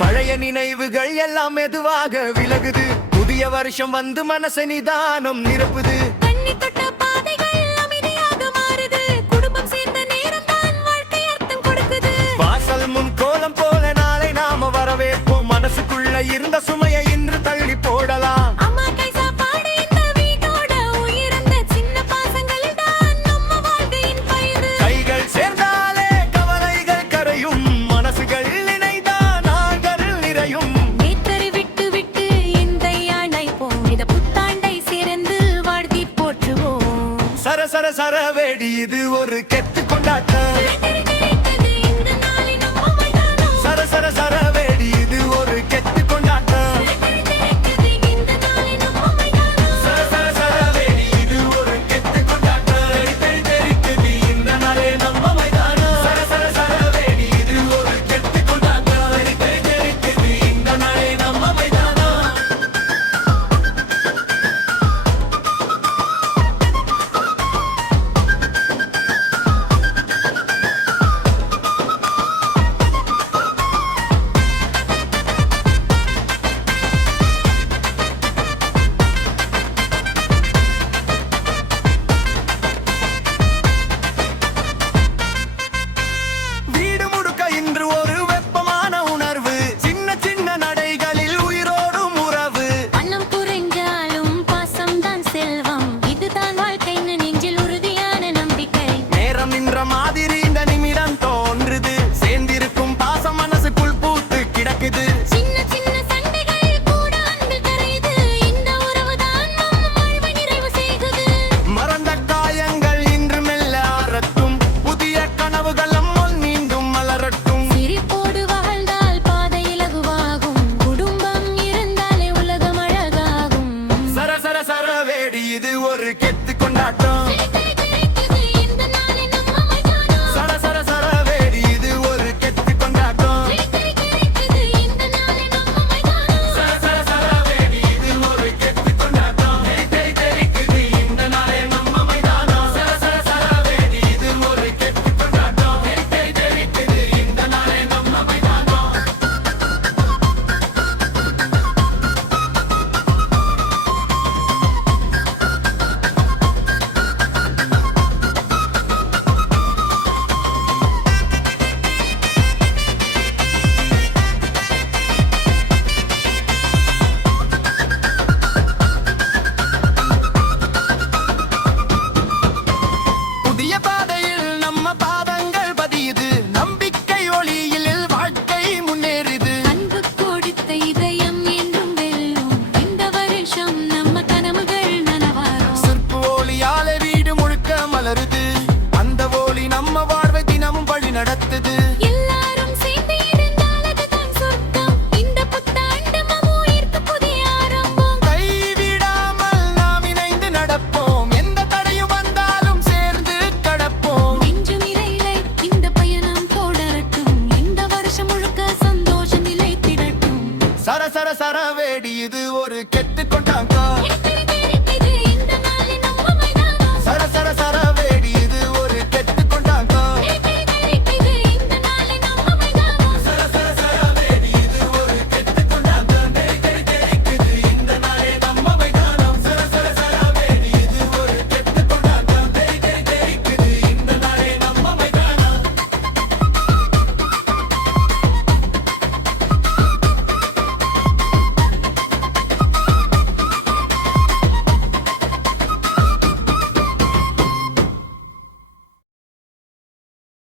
பழைய நினைவுகள் எல்லாம் மெதுவாக விலகுது. புதிய வருஷம் வந்து மனச நிதானம் நிரப்புது. கண்ணி தொட்ட பாதைகள் அமைதியாக மாறுது. குடும்பம் சேர்ந்த நேரம் தான் வாழ்க்கை அர்த்தம் கொடுக்குது. வாசல் முன் கோலம் போல நாளை நாம வரவேற்போம். மனசுக்குள்ள இருந்த சுமையை இன்று தள்ளி போடலாம். அம்மா கை சாப்பாடு இந்த வீட்டோட உயிரந்த சின்ன பாசங்கள் தான் நம்ம வாழ்க்கையின் பயிர். கைகள் சேர்ந்தாலே கவலைகள் கரையும். மனசுகள் இணைந்தால் நாள்கள் நிறையும். நேத்தரை விட்டு விட்டு இந்த யானை போம். இத புத்தாண்டை சேர்ந்து வாழ்த்தி போற்றுவோம். சர சர சர வேடி இது ஒரு கெத்து கொண்டாட்டம். இந்த நாளில் நம்ம மைதானம். சர சர சர வேடி இது ஒரு கெத்து கொண்டாட்டம். இந்த நாளில் நம்ம மைதானம். சர சர சர வேடி இது ஒரு கெத்து கொண்டாட்டம். தெரி தெரிக்குது இந்த நாளே நம்ம மைதானம். சர சர சர வேடி இது ஒரு கெத்து கொண்டாட்டம். தெரி தெரிக்குது இந்த நாளே நம்ம மைதானம். வீடு முழுக்க இன்று ஒரு வெப்பமான உணர்வு. சின்ன சின்ன நடைகளில் உயிரோடும் உறவு. பணம் குறைஞ்சாலும் பாசம் தான் செல்வம். இதுதான் வாழ்க்கைன்னு நெஞ்சில் உறுதியான நம்பிக்கை. நேரம் நின்ற மாதிரி இந்த நிமிடம் தோன்றுது. சேர்ந்திருக்கும் பாசம் மனசுக்குள் பூத்து கிடக்குது. சின்ன சின்ன சண்டைகள் கூட அன்பில் கரையுது. இந்த உறவுதான் நம்ம வாழ்வை நிறைவு செய்குது. மறந்த காயங்கள் இன்று மெல்ல ஆறட்டும். புதிய கனவுகளும் மீண்டும் மலரட்டும். சிரிப்போடு வாழ்ந்தால் பாதை இலகுவாகும். குடும்பம் இருந்தாலே உலகம் அழகாகும். சர சர சர வேடி இது ஒரு கெத்து கொண்டாட்டம். இந்த நாளில் நம்ம மைதானம். சர சர சர வேடி இது ஒரு கெத்து கொண்டாட்டம். இந்த நாளில் நம்ம மைதானம். சர சர சர வேடி இது ஒரு கெத்து கொண்டாட்டம். தெரி தெரிக்குது இந்த நாளே நம்ம மைதானம். சர சர சர வேடி இது ஒரு கெத்து கொண்டாட்டம். தெரி தெரிக்குது இந்த நாளே நம்ம மைதானம். புதிய பாதையில் நம்ம பாதங்கள் பதியுது. நம்பிக்கை ஒளியில் வாழ்க்கை முன்னேறுது. அன்பு கொடுத்த இதயம் என்றும் வெல்லும். இந்த வருஷம் நம்ம கனவுகள் நனவாரும். சிற்பு ஒளியால வீடு முழுக்க மலருது. அந்த ஒளி நம்ம வாழ்வை தினமும் வழி நடத்துது. எல்லாரும் சேர்ந்து இருந்தால் அதுதான் சொர்க்கம். இந்த புத்தாண்டு நம்ம உயிர்க்கு புதிய ஆரம்பம். கைவிடாமல் நாம் இணைந்து நடப்போம். எந்த தடையும் வந்தாலும் சேர்ந்து கடப்போம். நெஞ்சு நிறையிலே இந்த பயணம் தொடரட்டும். இந்த வருஷம் முழுக்க சந்தோஷம் நிலைத்திடட்டும். சர சர சர வேடி இது ஒரு கெத்து